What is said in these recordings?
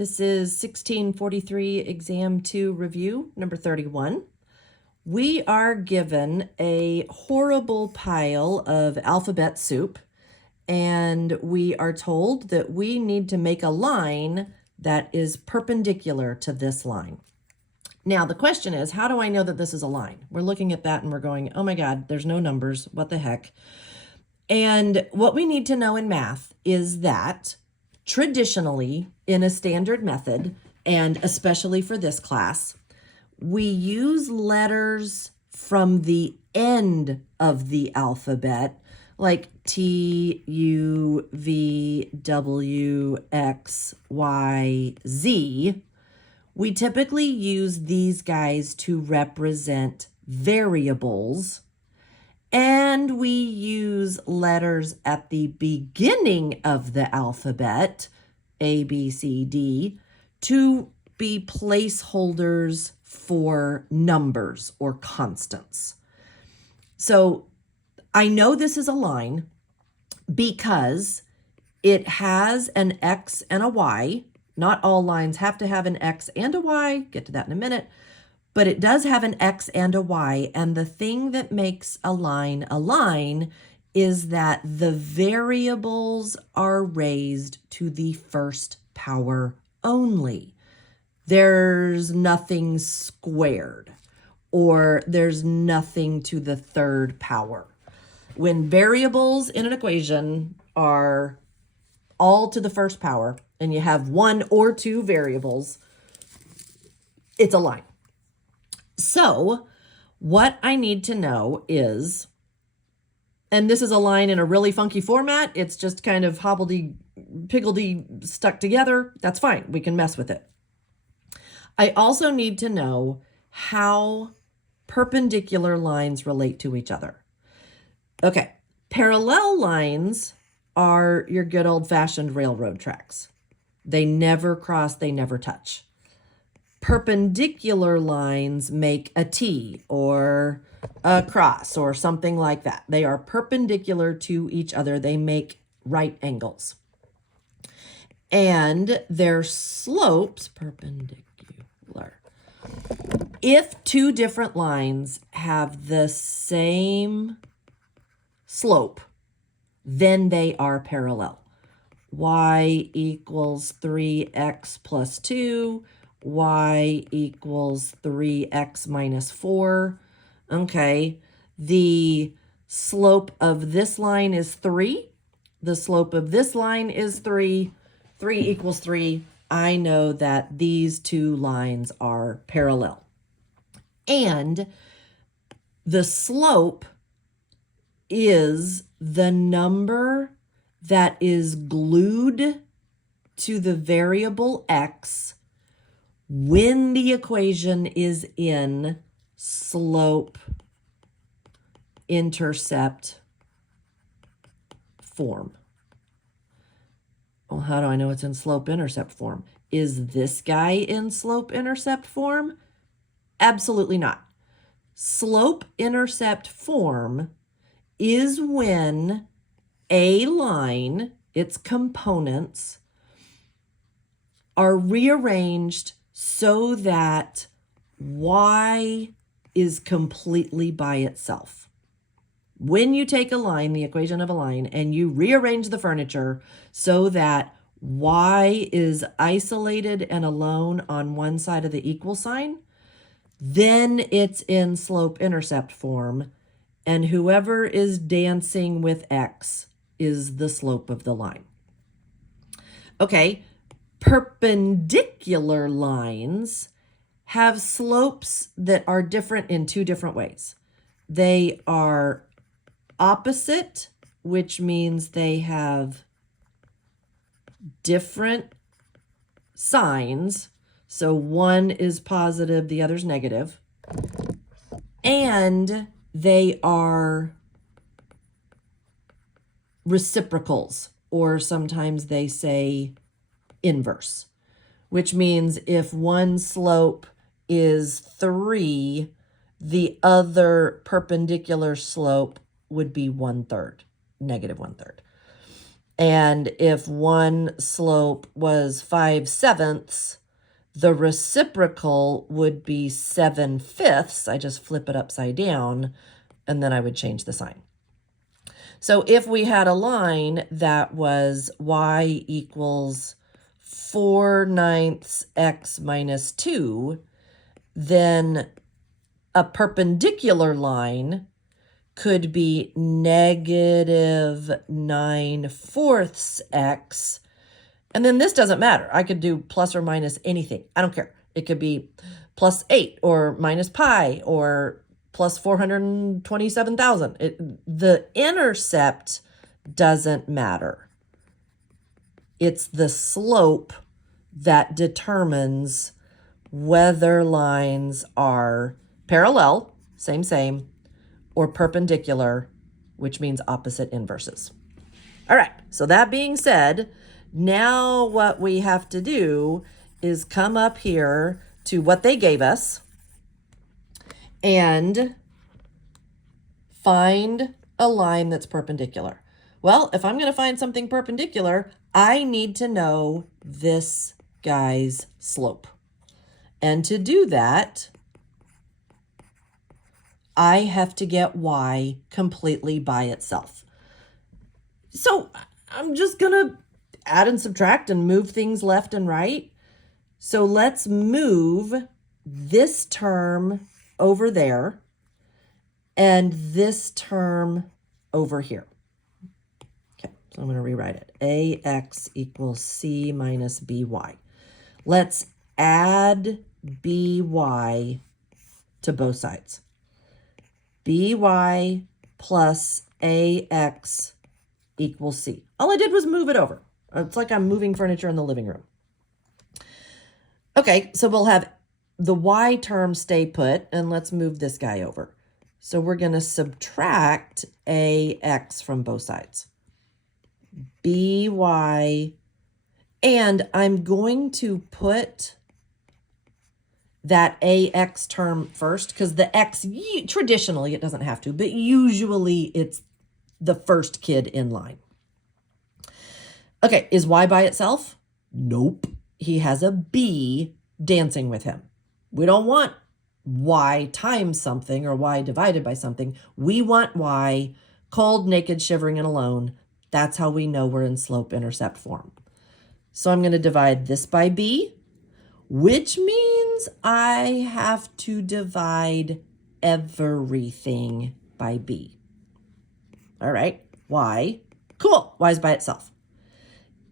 This is 1643 Exam 2 Review, number 31. We are given a horrible pile of alphabet soup, and we are told that we need to make a line that is perpendicular to this line. Now, the question is, how do I know that this is a line? We're looking at that and we're going, oh my God, there's no numbers. What the heck? And what we need to know in math is that traditionally, in a standard method, and especially for this class, we use letters from the end of the alphabet, like T, U, V, W, X, Y, Z. We typically use these guys to represent variables, and we use letters at the beginning of the alphabet, A, B, C, D, to be placeholders for numbers or constants. So I know this is a line because it has an X and a Y. Not all lines have to have an X and a Y. Get to that in a minute. But it does have an X and a Y, and the thing that makes a line is that the variables are raised to the first power only. There's nothing squared, or there's nothing to the third power. When variables in an equation are all to the first power, and you have one or two variables, it's a line. So what I need to know is, and this is a line in a really funky format, it's just kind of hobbledy-piggledy stuck together, that's fine, we can mess with it. I also need to know how perpendicular lines relate to each other. Okay, parallel lines are your good old-fashioned railroad tracks. They never cross, they never touch. Perpendicular lines make a T or a cross or something like that. They are perpendicular to each other. They make right angles. And their slopes, perpendicular. If two different lines have the same slope, then they are parallel. Y equals 3x plus 2. Y equals 3x minus 4. Okay, the slope of this line is 3. The slope of this line is 3. 3 equals 3. I know that these two lines are parallel. And the slope is the number that is glued to the variable x when the equation is in slope-intercept form. Well, how do I know it's in slope-intercept form? Is this guy in slope-intercept form? Absolutely not. Slope-intercept form is when a line, its components, are rearranged so that y is completely by itself. When you take a line, the equation of a line, and you rearrange the furniture so that y is isolated and alone on one side of the equal sign, then it's in slope-intercept form, and whoever is dancing with x is the slope of the line. Okay. Perpendicular lines have slopes that are different in two different ways. They are opposite, which means they have different signs. So one is positive, the other's negative. And they are reciprocals, or sometimes they say inverse, which means if one slope is 3, the other perpendicular slope would be 1/3, negative 1/3. And if one slope was 5/7, the reciprocal would be 7/5. I just flip it upside down, and then I would change the sign. So if we had a line that was y equals 4/9 x minus 2, then a perpendicular line could be -9/4 x. And then this doesn't matter. I could do plus or minus anything. I don't care. It could be +8 or minus pi or plus 427,000. The intercept doesn't matter. It's the slope that determines whether lines are parallel, same, or perpendicular, which means opposite inverses. All right, so that being said, now what we have to do is come up here to what they gave us and find a line that's perpendicular. Well, if I'm going to find something perpendicular, I need to know this guy's slope. And to do that, I have to get y completely by itself. So I'm just going to add and subtract and move things left and right. So let's move this term over there and this term over here. Okay, so I'm going to rewrite it. AX equals C minus BY. Let's add BY to both sides. BY plus AX equals C. All I did was move it over. It's like I'm moving furniture in the living room. Okay, so we'll have the y term stay put, and let's move this guy over. So we're going to subtract AX from both sides. BY, and I'm going to put that AX term first, because the X, traditionally it doesn't have to, but usually it's the first kid in line. Okay, is y by itself? Nope. He has a B dancing with him. We don't want y times something or y divided by something. We want y cold, naked, shivering, and alone. That's how we know we're in slope-intercept form. So I'm going to divide this by b, which means I have to divide everything by b. All right, y, cool, y is by itself,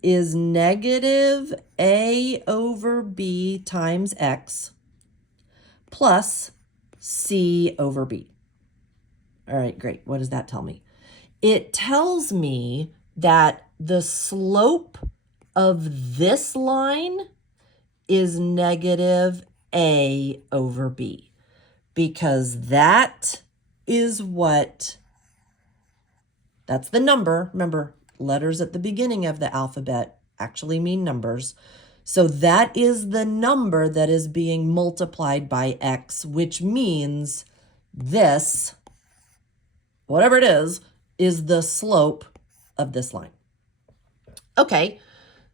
is negative a over b times x plus c over b. All right, great. What does that tell me? It tells me that the slope of this line is negative a over b, because that is what, that's the number. Remember, letters at the beginning of the alphabet actually mean numbers. So that is the number that is being multiplied by x, which means this, whatever it is the slope of this line. Okay,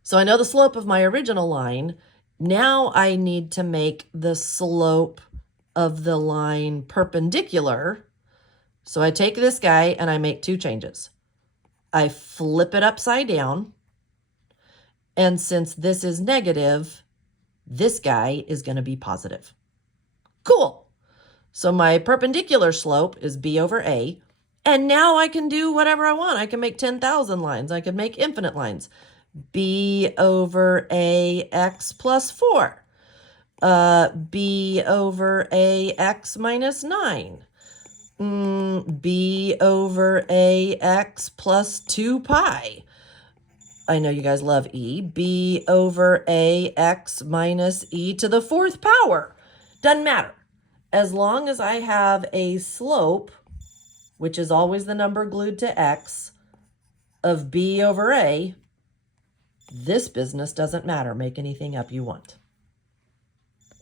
so I know the slope of my original line. Now I need to make the slope of the line perpendicular. So I take this guy and I make two changes. I flip it upside down. And since this is negative, this guy is going to be positive. Cool. So my perpendicular slope is b over a. And now I can do whatever I want. I can make 10,000 lines. I can make infinite lines. B over ax plus 4. B over ax minus 9. B over ax plus 2 pi. I know you guys love e. B over ax minus e to the 4th power. Doesn't matter. As long as I have a slope, which is always the number glued to x, of b over a, this business doesn't matter. Make anything up you want.